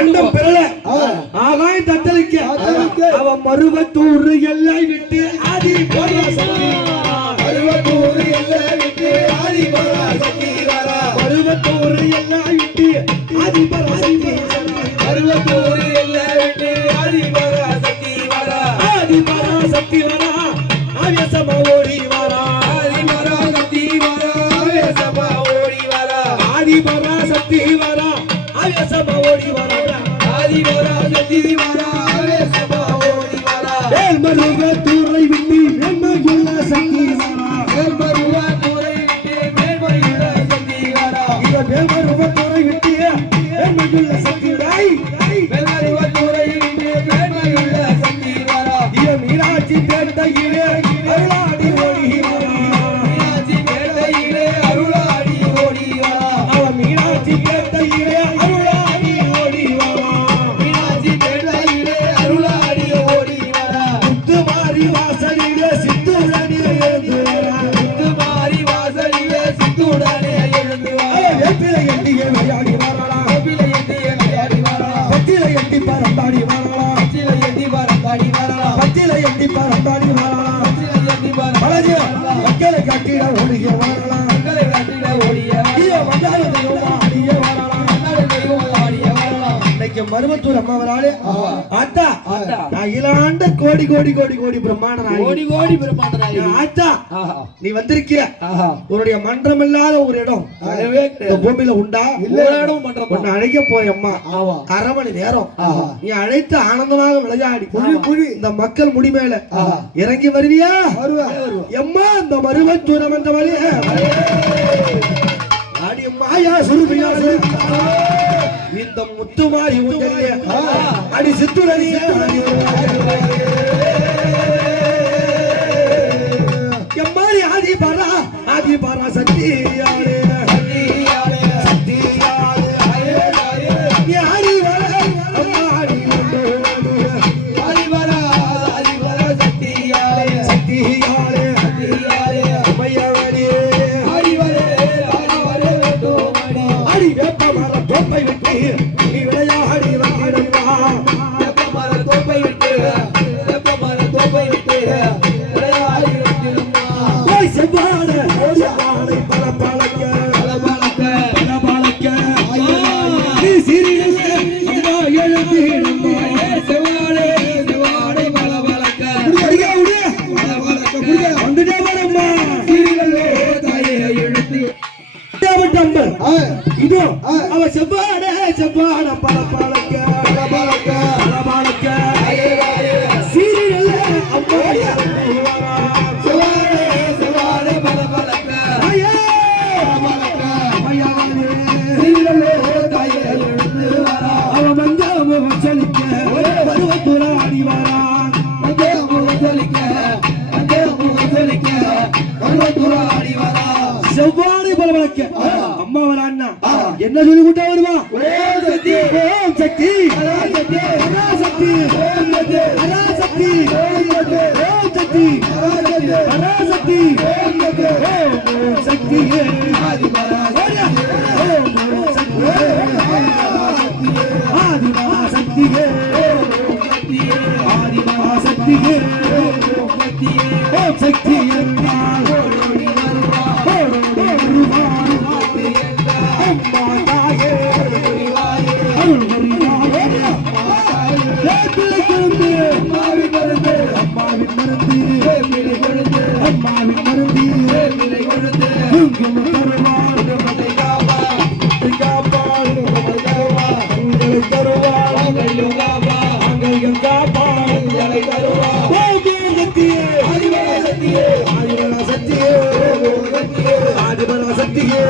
அண்டம் பெறல ஆகாயம் தத்தளிக்க. அவன் மருவத்தூர் எல்லை விட்டு ஆதி பராசக்தி அறுபத்தூறு எல்லை விட்டு ஆதி பராசக்தி வரா மருவத்தூர் எல்லை விட்டு ஆதி பராசக்தி அறுபத்தூறு எல்லை விட்டு ஆதி பராசக்தி வரா ஆதி பராசக்தி வரா பராசக்தி வரா வேசமா ஓடி வரா பத்திலை எட்டி பரந்தாடி வரலாம். பச்சிலை எட்டி பழகு பரந்தாடி மக்களை கட்டிட ஓடிய வரலாம். மருவத்தூர் அம்மாவராலே. ஆத்தா. அகிலாண்ட கோடி கோடி கோடி கோடி பிரம்மாண்ட. கோடி கோடி பிரம்மாண்டனாய். என் ஆத்தா. நீ வந்திருக்கிய உன்னுடைய மன்றம் இல்லாத ஒரு இடம். இந்த பூமியில உண்டா? ஒரு இடம் பண்றோம் உன்னை அழைக்க போய் அம்மா. அரை மணி நேரம். நீ அழைத்து ஆனந்தமாக விளையாடி. புழு, புழு. இந்த மக்கள் முடி மேல. இறங்கி வருவியா? வருவா எம்மா இந்த மருவத்தூரம் வந்த வழி ஆடி மாயா சுருபியா இந்த முத்துமாரி ஊஞ்சலிலே அடி சித்துடனியே மர விட்டு நீ டம்பர் இதோ அவ செவ்வாட செவ்வாட பல பழக்க பரவலக்க அம்மா வரா அண்ணா என்ன சொல்லி விட்டா வருவா ஓம் சக்தி ஓம் சக்தி ஓம் சக்தி ஓம் சக்தி பராசக்தி ஓம் சக்தி ஆதி பராசக்தி ஓம் சக்தி ஆதி பராசக்தி ஆதி ஓம் சக்தி அம்மாவின் மருந்து விலை கொடுத்து அம்மாவின் மருந்து விலை கொடுத்து உங்களை தருவார் உங்களை காப்பார் காப்பார் உங்களை தருவார் உங்களை காப்பார் உங்களை காப்பார் உங்களை தருவார் சக்தியே ஆதிபர சக்தியே ஆதிபர சக்தியே ஆதிபர சக்தியே.